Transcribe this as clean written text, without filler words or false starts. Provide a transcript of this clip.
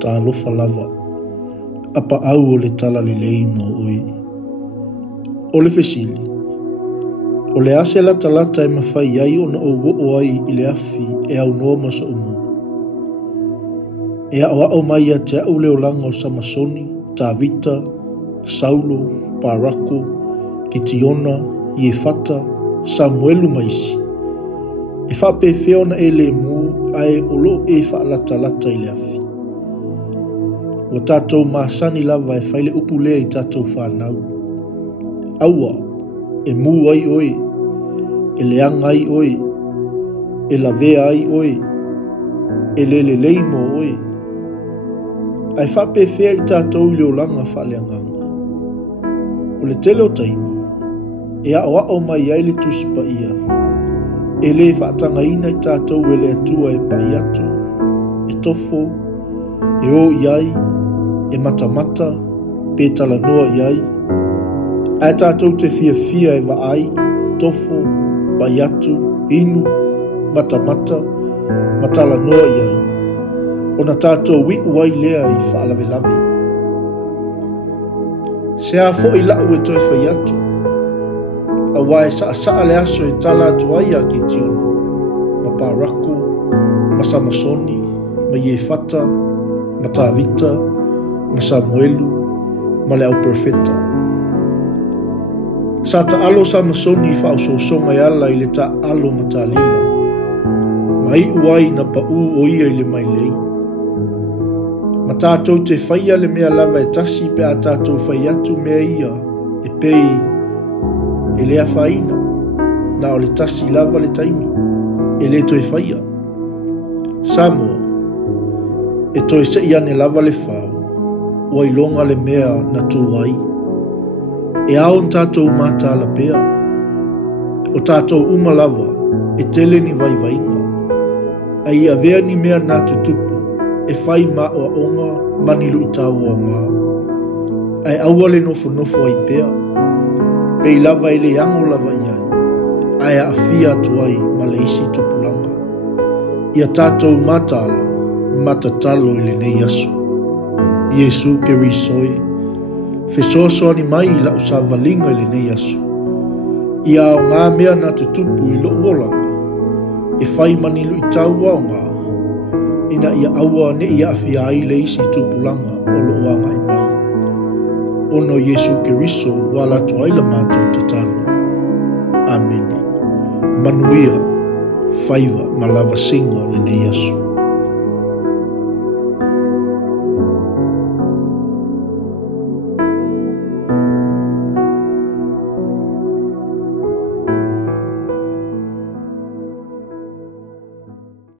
talofa lava apa au o le tala lelei mo oi. O le fesili, o le ase la talata e mawhai ai o na o ai i le afi e au noa masa umu. E awa o mai a te au leo langa o Samasoni, Tavita, Saulo, Parako, Kitiona, Iefata, Samuelu maisi. E whape whiona e le mu ai o lo e whaalata lata i le afi. Wa tātou māsani lava e whaile upu lea i tātou whanau. Aua, e mu ai oi, e leanga ai oi, e lavea ai oi, e lele leimo oi. Ai whape whea i tātou leo langa whaleanganga. O le tele o taimi, e a o mai ai le tuspa ia. E le whaatanga ina i tātou e le atua e pai atu, e tofo, e o iai, e mata, pe tala noa iai. Ai tātou te fia e waai, tofo, pai atu, inu, mata, matala noa iai. O na tātou wi uai lea i whaalawe. Se a fo i lau e toi whai atu. A wae saa le aso e tala atu ai a ki tiona. Ma Parako, ma Samasoni, ma Iefata, ma Tavita, ma Samuelu, ma le au profeta. Sa ta alo Samasoni i whao songa i ala i le ta alo ma ta lila. Ma i uai na pa u o ia i le mai lei. Ma tātou te whaia le mea lava e tasi pe a tātou whai atu mea ia e pei e lea whaina na o le tasi lava le taimi e le toi whaia. Samoa e toi se iane lava le whao o ilonga le mea na tuai e aon tātou mata la pea o tātou uma lava e tele ni vai a ia vea ni mea na tutupu e whai ma o onga manilu i tau o ngā. Ai aua le nofo ai pea, pei lava i le ango lava iai, ai a fia tuai ma le isi tupulanga. Ia tātou matala, matatalo i le nei aso. Iesu ke risoi, fesoso ani mai i lau sa valinga i le nei aso. Ia o ngā mea na tutupu i lo uolanga, e whai manilu i tau o ngā. Ina ia aua ne ia afia ai le isi tupulanga o lo oanga i mai. Ono Yesu Keriso wala tu aila mātou te talo. Amene. Manuia, faiva, malava singa le ne Yesu.